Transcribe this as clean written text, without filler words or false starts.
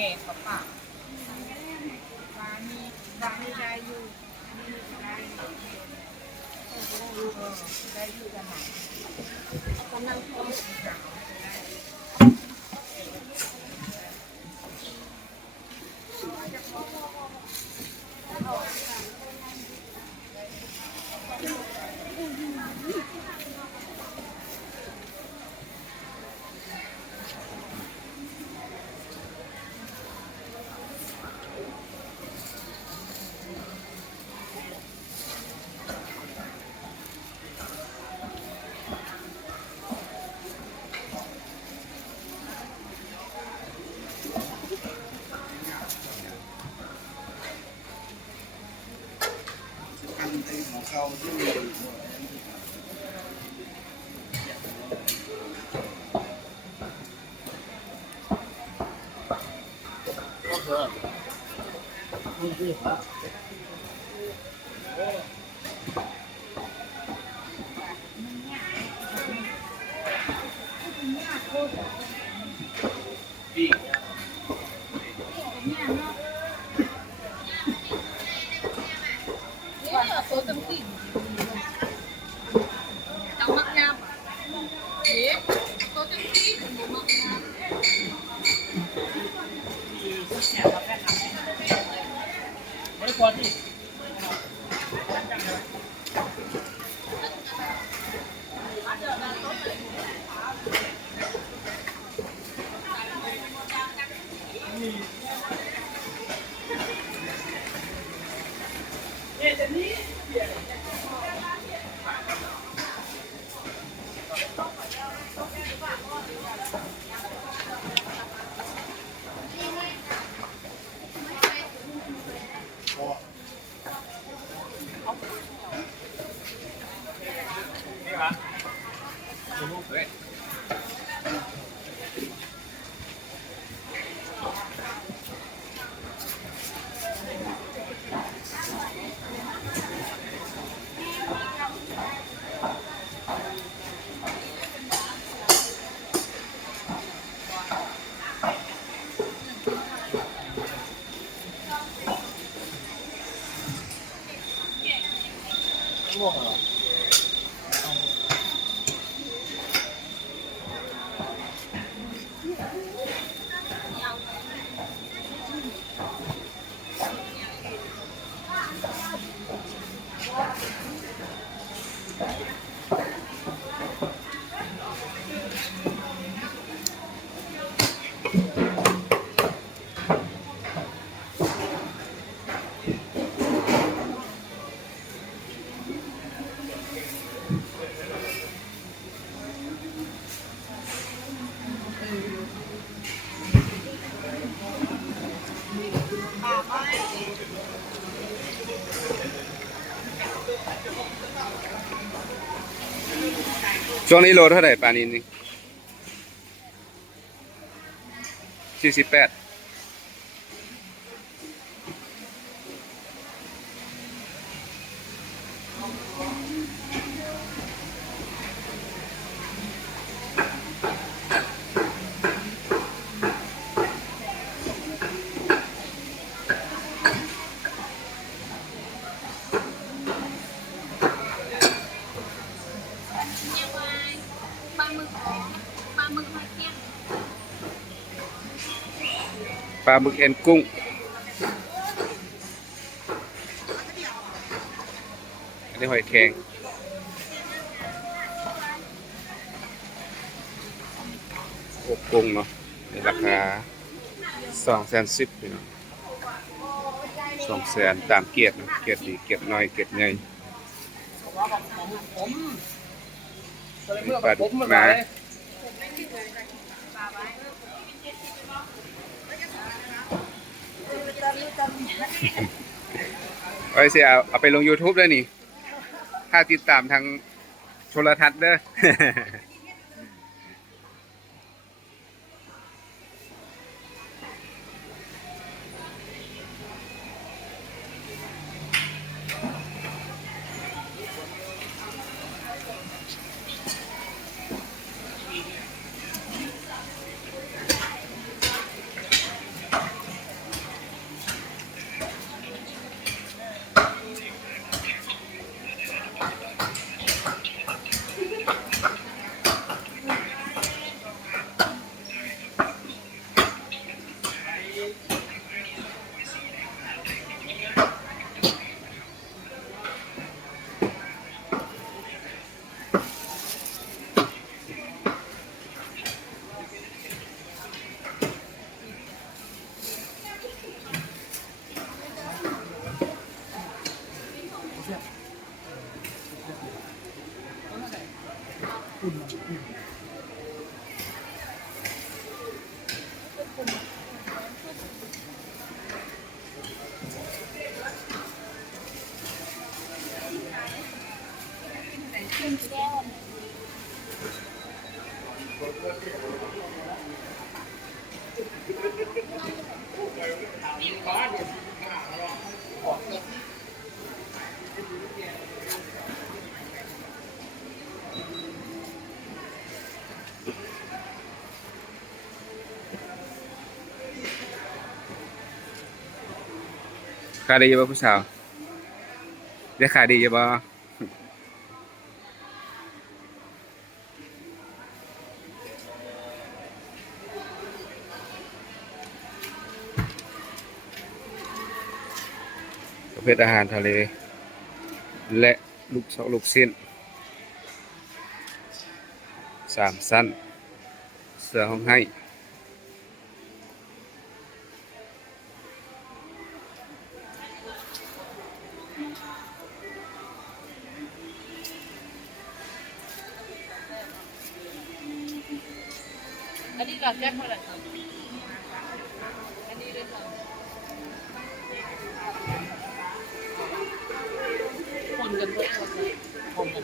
แกงกับปลาปลามีปลามีได้อยู่ได้อยู่กันไหนกำลังท้องของเขาที่มีช่วงนี้โลเท่าไหร่ปลานินนี่48ปลาหมึกเอ็นกุ้งอันนี้หอยแครงอบกุ้งเนาะในราคา210,000พี่น้อง200,000ตามเกียรตินะเกียรติดีเกียรติน้อยเกียรติใหญ่ปลาดุกนาไว้สิเอาไปลง YouTube ด้วยนี่ถ้าติดตามทางโทรทัศน์เด้อ ขายดีอยู่บ่ผู้สาวได้ขายดีอยู่บ่ประเภทอาหารทะเล และลูกชิ้น3 สั้น เสือห้องให้อันนี้เราแจ้งเท่าไหร่ครับอันนี้ด้วยค่ะคนกันเพื่อนคนกัน